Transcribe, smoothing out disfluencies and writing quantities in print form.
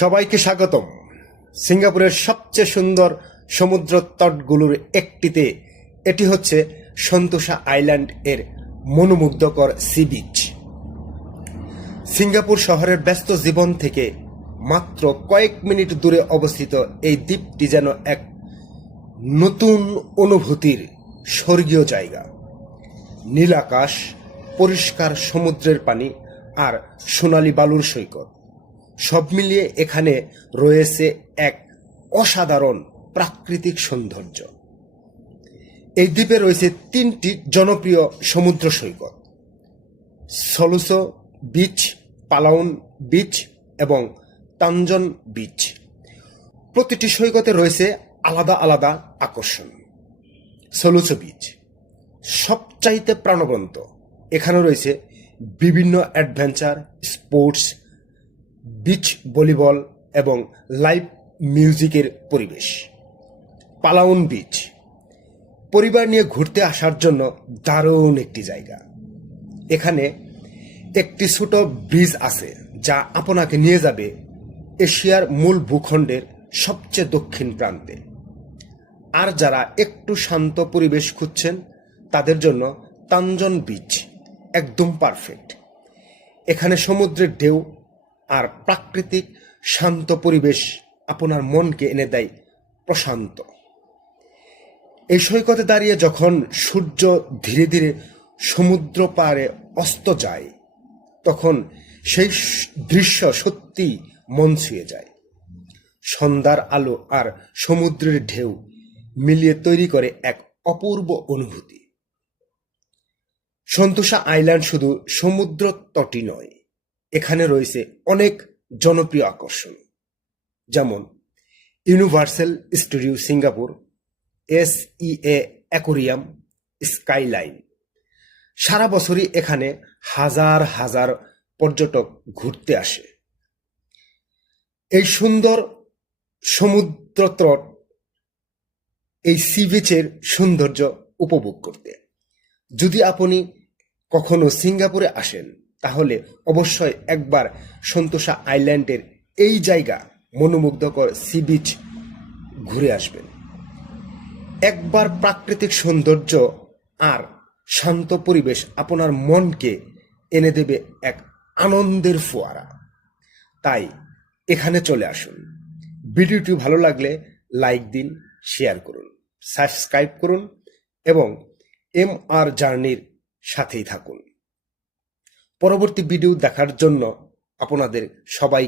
সবাইকে স্বাগতম। সিঙ্গাপুরের সবচেয়ে সুন্দর সমুদ্র তটগুলোর একটিতে এটি হচ্ছে সন্তোষা আইল্যান্ড এর মনোমুগ্ধকর সি বিচ। সিঙ্গাপুর শহরের ব্যস্ত জীবন থেকে মাত্র কয়েক মিনিট দূরে অবস্থিত এই দ্বীপটি যেন এক নতুন অনুভূতির স্বর্গীয় জায়গা। নীল আকাশ, পরিষ্কার সমুদ্রের পানি আর সোনালী বালুর সৈকত, সব মিলিয়ে এখানে রয়েছে এক অসাধারণ প্রাকৃতিক সৌন্দর্য। এই দ্বীপে রয়েছে তিনটি জনপ্রিয় সমুদ্র সৈকত: সলুসো বিচ, পালাউন বিচ এবং তানজন বিচ। প্রতিটি সৈকতে রয়েছে আলাদা আলাদা আকর্ষণ। সলুসো বিচ সবচাইতে প্রাণবন্ত। এখানে রয়েছে বিভিন্ন অ্যাডভেঞ্চার স্পোর্টস, বিচ ভলিবল এবং লাইভ মিউজিকের পরিবেশ। পালাউন বিচ পরিবার নিয়ে ঘুরতে আসার জন্য দারুণ একটি জায়গা। এখানে একটি ছোট ব্রিজ আছে যা আপনাকে নিয়ে যাবে এশিয়ার মূল ভূখণ্ডের সবচেয়ে দক্ষিণ প্রান্তে। আর যারা একটু শান্ত পরিবেশ খুঁজছেন তাদের জন্য তানজন বিচ একদম পারফেক্ট। এখানে সমুদ্রের ঢেউ আর প্রাকৃতিক শান্ত পরিবেশ আপনার মনকে এনে দেয় প্রশান্ত। এই সৈকতে দাঁড়িয়ে যখন সূর্য ধীরে ধীরে সমুদ্র পাড়ে অস্ত যায়, তখন সেই দৃশ্য সত্যি মন ছুঁয়ে যায়। সন্ধ্যার আলো আর সমুদ্রের ঢেউ মিলিয়ে তৈরি করে এক অপূর্ব অনুভূতি। সন্তোষা আইল্যান্ড শুধু সমুদ্র তটই নয়, এখানে রয়েছে অনেক জনপ্রিয় আকর্ষণ, যেমন Universal Studio Singapore, SEA aquarium, skyline. সারা বছরই এখানে হাজার হাজার পর্যটক ঘুরতে আসে এই সুন্দর সমুদ্র তট, এই সি বিচের সৌন্দর্য উপভোগ করতে। যদি আপনি কখনো সিঙ্গাপুরে আসেন তাহলে অবশ্যই একবার সন্তোষা আইল্যান্ডের এই জায়গা মনোমুগ্ধকর সি বিচ ঘুরে আসবেন। একবার প্রাকৃতিক সৌন্দর্য আর শান্ত পরিবেশ আপনার মনকে এনে দেবে এক আনন্দের ফোয়ারা। তাই এখানে চলে আসুন। ভিডিওটি ভালো লাগলে লাইক দিন, শেয়ার করুন, সাবস্ক্রাইব করুন এবং MR জার্নির সাথেই থাকুন। পরবর্তী ভিডিও দেখার জন্য আপনাদের সবাই